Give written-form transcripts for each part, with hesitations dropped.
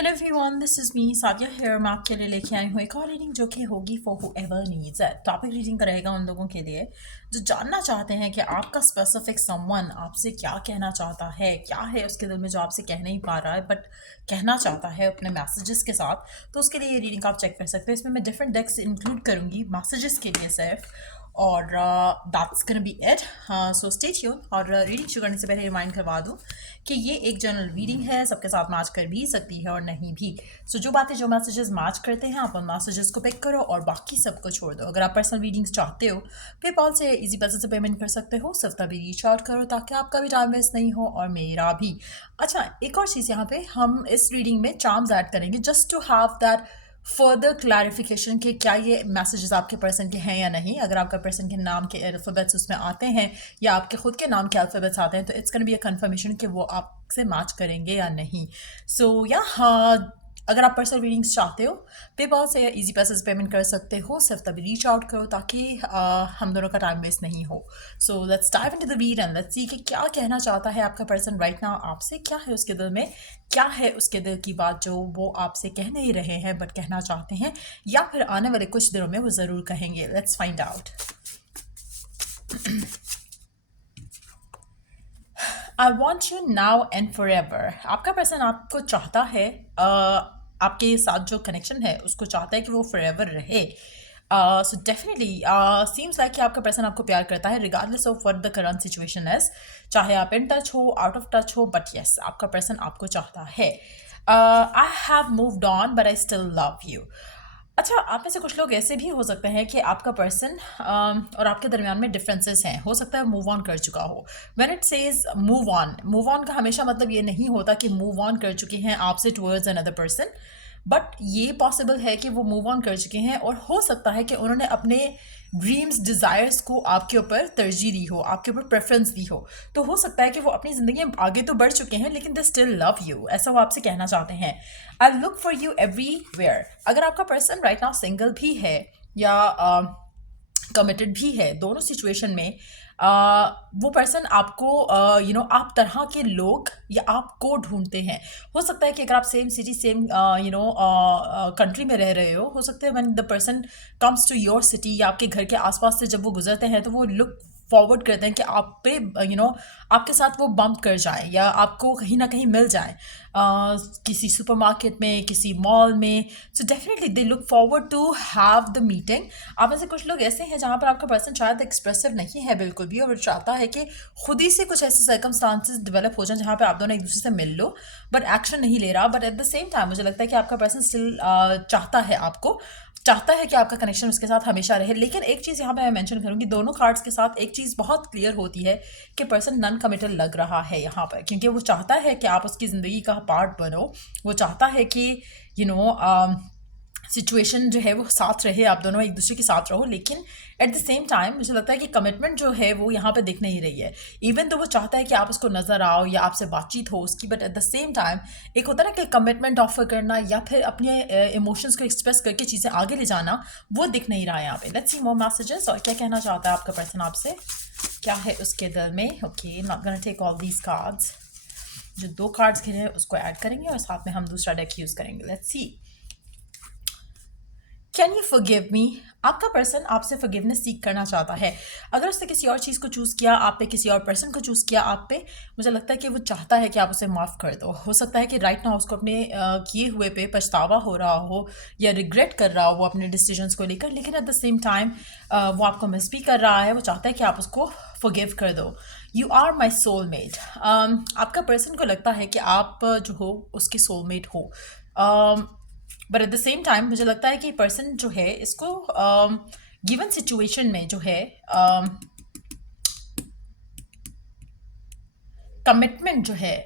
Hello everyone, this is me Sadia here. मैं आपके लिए लेके आई हूँ एक और रीडिंग जो कि होगी for whoever needs it. Topic reading रहेगा उन लोगों के लिए जो जानना चाहते हैं कि आपका स्पेसिफिक समवन आपसे क्या कहना चाहता है, क्या है उसके दिल में जो आपसे कह नहीं पा रहा है बट कहना चाहता है अपने मैसेजेस के साथ। तो उसके लिए ये रीडिंग आप चेक कर सकते हैं। इसमें मैं डिफरेंट डेक्स इंक्लूड करूँगी मैसेजेस के लिए सिर्फ, और that's gonna be it. So stay tune. और रीडिंग शुरू करने से पहले रिमाइंड करवा दूँ कि ये एक जनरल रीडिंग है, सबके साथ मैच कर भी सकती है और नहीं भी। सो जो बातें जो मैसेजेस मैच करते हैं आप उन मैसेजेस को पिक करो और बाकी सबको छोड़ दो। अगर आप पर्सनल रीडिंग्स चाहते हो पेपॉल से इजी पैसे से पेमेंट कर सकते हो, सिर्फ तभी रीच आउट करो ताकि आपका भी टाइम वेस्ट नहीं हो और मेरा भी। अच्छा, एक और चीज़ यहाँ पे हम इस रीडिंग में चार्म्स ऐड करेंगे just to have that further clarification कि क्या ये मैसेजेस आपके पर्सन के हैं या नहीं। अगर आपका पर्सन के नाम के अल्फ़ाबेट्स उसमें आते हैं या आपके खुद के नाम के अल्फ़ाबेट्स आते हैं तो it's can be a conformation कि वो आपसे मैच करेंगे या नहीं। सो या हाँ, अगर आप पर्सनल रीडिंग्स चाहते हो पेपॉल से या इजी पैसे से पेमेंट कर सकते हो, सिर्फ तभी रीच आउट करो ताकि हम दोनों का टाइम वेस्ट नहीं हो। So let's dive into the read and let's see कि क्या कहना चाहता है आपका पर्सन राइट नाउ आपसे। क्या है उसके दिल में, क्या है उसके दिल की बात जो वो आपसे कह नहीं रहे हैं बट कहना चाहते हैं, या फिर आने वाले कुछ दिनों में वो ज़रूर कहेंगे। Let's find out. I want you now and for ever. आपका पर्सन आपको चाहता है, आपके साथ जो कनेक्शन है उसको चाहता है कि वो फॉर एवर रहे। सो डेफिनेटली सीम्स लाइक कि आपका पर्सन आपको प्यार करता है regardless of what the current situation is. चाहे आप इन टच हो, आउट ऑफ टच हो, बट येस आपका पर्सन आपको चाहता है। I have moved on but I still love you. अच्छा, आप में से कुछ लोग ऐसे भी हो सकते हैं कि आपका पर्सन और आपके दरमियान में डिफरेंसेस हैं। हो सकता है मूव ऑन कर चुका हो। When it says move on का हमेशा मतलब ये नहीं होता कि मूव ऑन कर चुके हैं आपसे टुवर्ड्स अनदर पर्सन, बट ये पॉसिबल है कि वो मूव ऑन कर चुके हैं और हो सकता है कि उन्होंने अपने ड्रीम्स डिज़ायर्स को आपके ऊपर तरजीह दी हो, आपके ऊपर प्रेफरेंस दी हो। तो हो सकता है कि वो अपनी ज़िंदगी में आगे तो बढ़ चुके हैं लेकिन दे स्टिल लव यू, ऐसा वो आपसे कहना चाहते हैं। I look for you everywhere. अगर आपका पर्सन राइट नाउ सिंगल भी है या कमिटेड भी है, दोनों सिचुएशन में वो पर्सन आपको आप तरह के लोग या आपको ढूंढते हैं। हो सकता है कि अगर आप सेम सिटी सेम कंट्री में रह रहे हो सकता है when the person comes to your city या आपके घर के आसपास से जब वो गुजरते हैं तो वो लुक फॉरवर्ड करते हैं कि आप पे आपके साथ वो बम्प कर जाएं या आपको कहीं ना कहीं मिल जाएं, किसी सुपरमार्केट में, किसी मॉल में। So definitely they look forward to have the meeting. आप में से कुछ लोग ऐसे हैं जहाँ पर आपका पर्सन शायद एक्सप्रेसिव नहीं है बिल्कुल भी और चाहता है कि खुद ही से कुछ ऐसे सर्कमस्टांसेस डेवलप हो जाएं जहाँ पे आप दोनों एक दूसरे से मिल लो, बट एक्शन नहीं ले रहा। But at the same time मुझे लगता है कि आपका पर्सन स्टिल चाहता है आपको, चाहता है कि आपका कनेक्शन उसके साथ हमेशा रहे। लेकिन एक चीज़ यहाँ पे मैं मेंशन करूँगी, दोनों कार्ड्स के साथ एक चीज़ बहुत क्लियर होती है कि पर्सन नॉन कमिटल लग रहा है यहाँ पर, क्योंकि वो चाहता है कि आप उसकी ज़िंदगी का पार्ट बनो। वो चाहता है कि सिचुएशन जो है वो साथ रहे, आप दोनों एक दूसरे के साथ रहो, लेकिन एट द सेम टाइम मुझे लगता है कि कमिटमेंट जो है वो यहाँ पे दिख नहीं रही है। इवन तो वो चाहता है कि आप उसको नज़र आओ या आपसे बातचीत हो उसकी, but at the same time एक होता है ना कि कमिटमेंट ऑफर करना या फिर अपने इमोशंस को एक्सप्रेस करके चीज़ें आगे ले जाना, वो दिख नहीं रहा है यहाँ पे। लेट्स सी मोर मैसेजेस और क्या कहना चाहता है आपका पर्सन आपसे, क्या है उसके दिल में। Okay, not gonna take all these cards. जो 2 कार्ड्स खेले हैं उसको ऐड करेंगे और साथ में हम दूसरा डेक यूज़ करेंगे। Let's see. Can you forgive me. आपका पर्सन आपसे फॉरगिवनेस सीख करना चाहता है। अगर उसने किसी और चीज़ को चूज़ किया आप पे, किसी और पर्सन को चूज़ किया आप पे, मुझे लगता है कि वो चाहता है कि आप उसे माफ़ कर दो। हो सकता है कि राइट नाउ उसको अपने किए हुए पे पछतावा हो रहा हो या रिग्रेट कर रहा हो अपने डिसीजंस को लेकर, लेकिन एट द सेम टाइम वो आपको मिस भी कर रहा है। वो चाहता है कि आप उसको फॉरगिव कर दो। You are my soulmate. आपका पर्सन को लगता है कि आप जो हो उसके सोलमेट हो, but at the same time मुझे लगता है कि पर्सन जो है इसको गिवन सिचुएशन में जो है कमिटमेंट जो है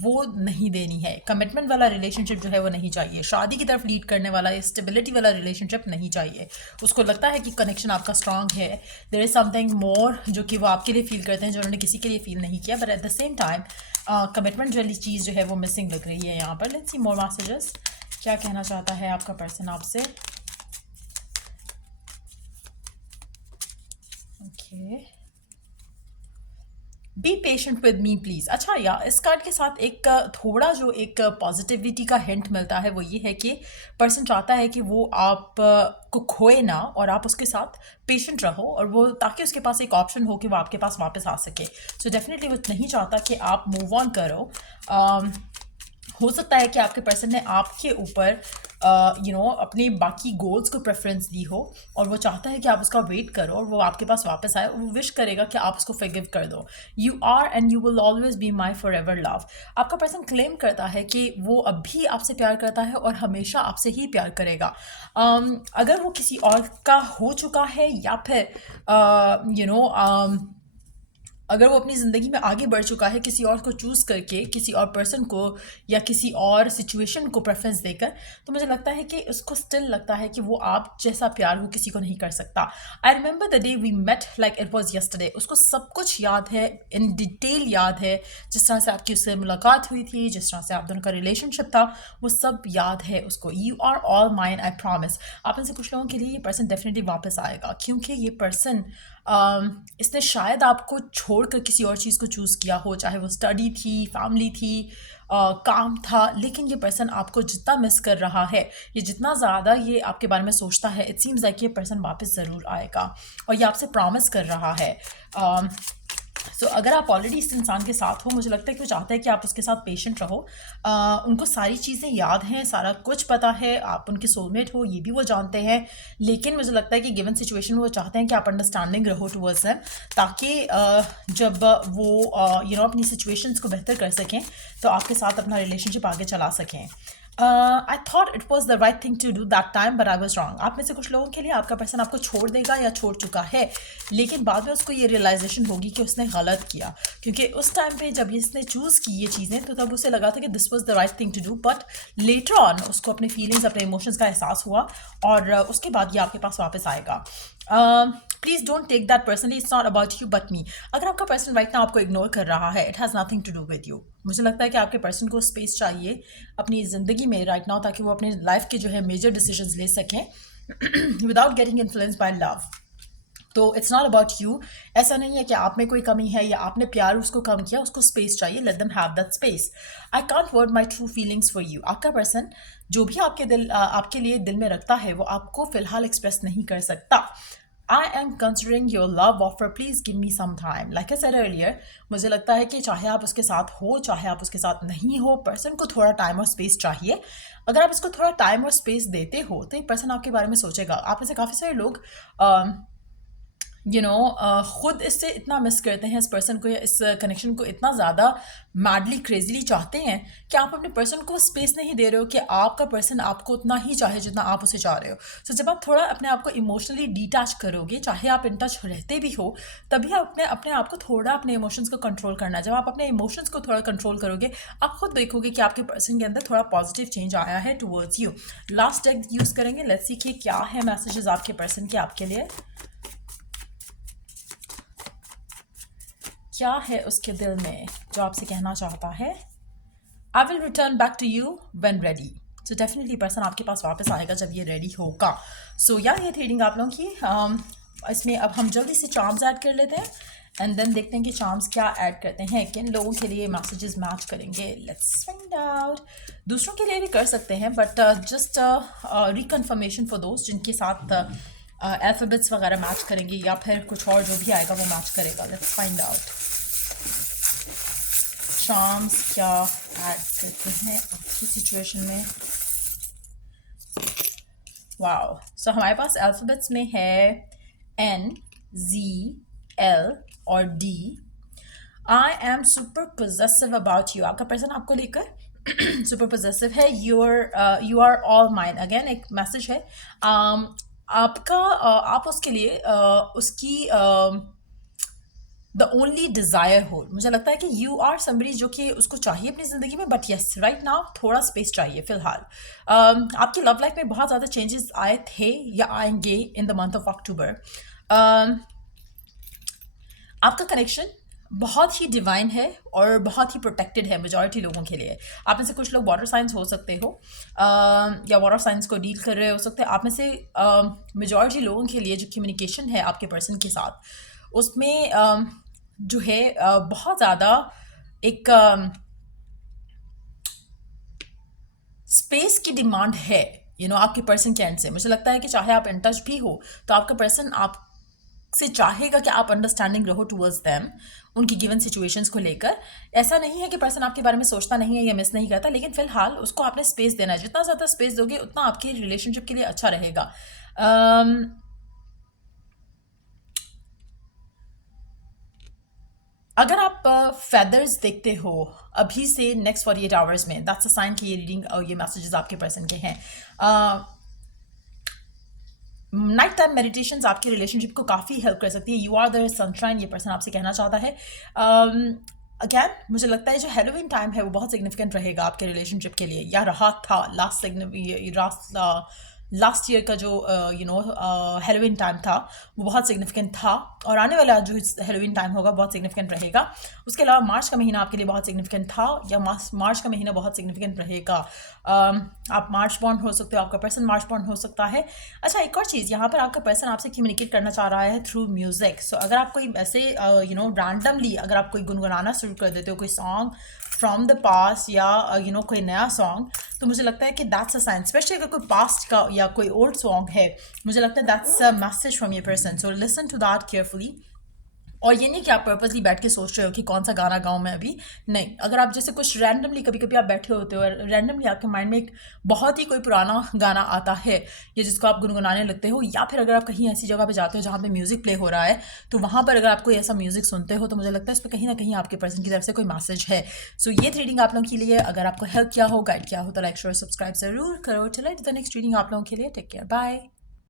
वो नहीं देनी है। कमिटमेंट वाला रिलेशनशिप जो है वो नहीं चाहिए, शादी की तरफ लीड करने वाला, स्टेबिलिटी वाला रिलेशनशिप नहीं चाहिए। उसको लगता है कि कनेक्शन आपका स्ट्रांग है, देयर इज समथिंग मोर जो कि वो आपके लिए फील करते हैं जो उन्होंने किसी के लिए फील नहीं किया, but at the same time commitment वाली चीज़ जो है वो मिसिंग लग रही है यहाँ पर। Let's see more messages. क्या कहना चाहता है आपका पर्सन आपसे। Okay, be patient with me please. अच्छा, या इस कार्ड के साथ एक थोड़ा जो एक पॉजिटिविटी का हिंट मिलता है वो ये है कि पर्सन चाहता है कि वो आप को खोए ना और आप उसके साथ पेशेंट रहो, और वो ताकि उसके पास एक ऑप्शन हो कि वो आपके पास वापस आ सके। सो डेफिनेटली वो नहीं चाहता कि आप मूव ऑन करो। हो सकता है कि आपके पर्सन ने आपके ऊपर अपने बाकी गोल्स को प्रेफरेंस दी हो, और वो चाहता है कि आप उसका वेट करो और वो आपके पास वापस आए, और वो विश करेगा कि आप उसको फॉरगिव कर दो। You are and you will always be my forever love. आपका पर्सन क्लेम करता है कि वो अब भी आपसे प्यार करता है और हमेशा आपसे ही प्यार करेगा। अगर वो किसी और का हो चुका है, या फिर अगर वो अपनी ज़िंदगी में आगे बढ़ चुका है किसी और को चूज़ करके, किसी और पर्सन को या किसी और सिचुएशन को प्रेफरेंस देकर, तो मुझे लगता है कि उसको स्टिल लगता है कि वो आप जैसा प्यार वो किसी को नहीं कर सकता। I remember the day we met like it was yesterday. उसको सब कुछ याद है, इन डिटेल याद है, जिस तरह से आपकी उससे मुलाकात हुई थी, जिस तरह से आप दोनों का रिलेशनशिप था, वो सब याद है उसको। You are all mine, I promise. आप इनसे कुछ लोगों के लिए ये पर्सन डेफिनेटली वापस आएगा, क्योंकि ये पर्सन इसने शायद आपको छोड़कर किसी और चीज़ को चूज़ किया हो, चाहे वो स्टडी थी, फैमिली थी, काम था, लेकिन ये पर्सन आपको जितना मिस कर रहा है, ये जितना ज़्यादा ये आपके बारे में सोचता है, इट सीम्स लाइक ये पर्सन वापस ज़रूर आएगा, और ये आपसे प्रॉमिस कर रहा है। सो अगर आप ऑलरेडी इस इंसान के साथ हो, मुझे लगता है कि वो चाहता है कि आप उसके साथ पेशेंट रहो। उनको सारी चीज़ें याद हैं, सारा कुछ पता है, आप उनके सोलमेट हो ये भी वो जानते हैं, लेकिन मुझे लगता है कि गिवन सिचुएशन में वो चाहते हैं कि आप अंडरस्टैंडिंग रहो टुवर्ड्स देम, ताकि जब वो अपनी सिचुएशंस को बेहतर कर सकें तो आपके साथ अपना रिलेशनशिप आगे चला सकें। I thought it was the right thing to do that time but I was wrong. आप में से कुछ लोगों के लिए आपका पर्सन आपको छोड़ देगा या छोड़ चुका है, लेकिन बाद में उसको ये रियलाइजेशन होगी कि उसने गलत किया, क्योंकि उस टाइम पे जब इसने चूज़ की ये चीज़ें तो तब उसे लगा था कि this was the right thing to do, but later on उसको अपने फीलिंग्स, अपने इमोशंस का एहसास हुआ, और उसके बाद ये आपके पास वापस आएगा। Please don't take that personally, it's not about you but me. अगर आपका पर्सन राइट नाउ आपको इग्नोर कर रहा है, it has nothing to do with you. मुझे लगता है कि आपके पर्सन को स्पेस चाहिए अपनी ज़िंदगी में राइट नाउ, ताकि वो अपने लाइफ के जो है मेजर डिसीजंस ले सकें without getting influence by love. तो इट्स नॉट अबाउट यू। ऐसा नहीं है कि आप में कोई कमी है या आपने प्यार उसको कम किया, उसको स्पेस चाहिए, let them have that space. I can't word my true feelings for you. आपका पर्सन जो भी आपके लिए दिल में रखता है वो आपको फिलहाल एक्सप्रेस नहीं कर सकता। I am considering your love offer, please give me some time. Like I said earlier, मुझे लगता है कि चाहे आप उसके साथ हो, चाहे आप उसके साथ नहीं हो, पर्सन को थोड़ा टाइम और स्पेस चाहिए। अगर आप इसको थोड़ा टाइम और स्पेस देते हो तो ये पर्सन आपके बारे में सोचेगा। आप में से काफ़ी सारे लोग खुद इससे इतना मिस करते हैं इस पर्सन को, या इस कनेक्शन को इतना ज़्यादा मैडली क्रेजीली चाहते हैं कि आप अपने पर्सन को स्पेस नहीं दे रहे हो कि आपका पर्सन आपको उतना ही चाहे जितना आप उसे चाह रहे हो। सो जब आप थोड़ा अपने आप को इमोशनली डिटैच करोगे, चाहे आप इन टच रहते भी हो, तभी आप अपने आप को थोड़ा अपने इमोशंस को कंट्रोल करना है। जब आप अपने इमोशंस को थोड़ा कंट्रोल करोगे, आप खुद देखोगे कि आपके पर्सन के अंदर थोड़ा पॉजिटिव चेंज आया है towards you. Last deck use करेंगे, लेट्स सी कि क्या है मैसेजेस आपके पर्सन के आपके लिए, क्या है उसके दिल में जो आपसे कहना चाहता है। I will return back to you when ready. So definitely person आपके पास वापस आएगा जब ये रेडी होगा। सो यार ये रीडिंग आप लोगों की। इसमें अब हम जल्दी से चार्म्स ऐड कर लेते हैं, एंड देन देखते हैं कि चार्म्स क्या ऐड करते हैं, किन लोगों के लिए मैसेजेस मैच करेंगे। Let's find out. दूसरों के लिए भी कर सकते हैं, बट जस्ट रिकन्फर्मेशन फॉर दोस्त जिनके साथ अल्फ़ाबेट्स वगैरह मैच करेंगे, या फिर कुछ और जो भी आएगा वो मैच करेगा। लेट्स फाइंड आउट चार्म्स क्या ऐड करते हैं आपकी सिचुएशन में। वाओ, सो हमारे पास अल्फ़ाबेट्स में है NZL और D। I am super possessive about you. आपका पर्सन आपको लेकर सुपर पोजेसिव है। You are all mine. Again एक मैसेज है आप उसके लिए उसकी द ओनली डिज़ायर हो। मुझे लगता है कि यू आर समबडी जो कि उसको चाहिए अपनी ज़िंदगी में, बट यस राइट नाउ थोड़ा स्पेस चाहिए फ़िलहाल। आपकी लव लाइफ में बहुत ज़्यादा चेंजेस आए थे या आएंगे in the month of October. आपका कनेक्शन बहुत ही डिवाइन है और बहुत ही प्रोटेक्टेड है मेजॉरिटी लोगों के लिए। आप में से कुछ लोग वाटर साइंस हो सकते हो, या वाटर साइंस को डील कर रहे हो सकते हैं। आप में से मेजॉरिटी लोगों के लिए जो कम्युनिकेशन है आपके पर्सन के साथ, उसमें जो है बहुत ज़्यादा एक स्पेस की डिमांड है, आपके पर्सन के एंड से। मुझे लगता है कि चाहे आप इन टच भी हो, तो आपका पर्सन आपसे चाहेगा कि आप अंडरस्टैंडिंग रहो टुवर्ड्स देम, उनकी गिवन सिचुएशंस को लेकर। ऐसा नहीं है कि पर्सन आपके बारे में सोचता नहीं है या मिस नहीं करता, लेकिन फिलहाल उसको आपने स्पेस देना है। जितना ज़्यादा स्पेस दोगे उतना आपके रिलेशनशिप के लिए अच्छा रहेगा। अम, अगर आप फेदर्स देखते हो अभी से नेक्स्ट 48 आवर्स में, दैट्स अ साइन कि ये रीडिंग और ये मैसेजेस आपके पर्सन के हैं। नाइट टाइम मेडिटेशंस आपके रिलेशनशिप को काफ़ी हेल्प कर सकती है। यू आर द सनशाइन, ये पर्सन आपसे कहना चाहता है। अगैन मुझे लगता है जो हेलोविन टाइम है वो बहुत सिग्निफिकेंट रहेगा आपके रिलेशनशिप के लिए, या रहा था लास्ट ईयर का जो हेलोविन टाइम था वो बहुत सिग्निफिकेंट था, और आने वाला जो हेलोविन टाइम होगा बहुत सिग्निफिकेंट रहेगा। उसके अलावा मार्च का महीना आपके लिए बहुत सिग्निफिकेंट था, या मार्च का महीना बहुत सिग्निफिकेंट रहेगा। आप मार्च बॉन्ड हो सकते हो, आपका पर्सन मार्च बॉन्ड हो सकता है। अच्छा, एक और चीज़, यहाँ पर आपका पर्सन आपसे कम्युनिकेट करना चाह रहा है थ्रू म्यूज़िक। सो अगर आप कोई ऐसे रैंडमली अगर आप कोई गुनगुनाना शुरू कर देते हो कोई सॉन्ग फ्रॉम द पास्ट, या कोई नया सॉन्ग, तो मुझे लगता है कि दैट्स अ साइन। स्पेशली अगर कोई पास्ट का या कोई ओल्ड सॉन्ग है, मुझे लगता है that's a message from your person. So listen to that carefully. और ये नहीं कि आप पर्पसली बैठ के सोच रहे हो कि कौन सा गाना गाऊं मैं अभी। नहीं, अगर आप जैसे कुछ रैंडमली कभी कभी आप बैठे होते हो और रैंडमली आपके माइंड में एक बहुत ही कोई पुराना गाना आता है, या जिसको आप गुनगुनाने लगते हो, या फिर अगर आप कहीं ऐसी जगह पे जाते हो जहाँ पे म्यूजिक प्ले हो रहा है, तो वहाँ पर अगर आप कोई ऐसा म्यूजिक सुनते हो, तो मुझे लगता है इस पर कहीं ना कहीं आपके पर्सन की तरफ से कोई मैसेज है। सो ये रीडिंग आप लोगों के लिए, अगर आपको हेल्प किया हो, गाइड किया हो, तो लाइक शेयर सब्सक्राइब जरूर करो। चलो द नेक्स्ट रीडिंग आप लोगों के लिए, टेक केयर, बाय।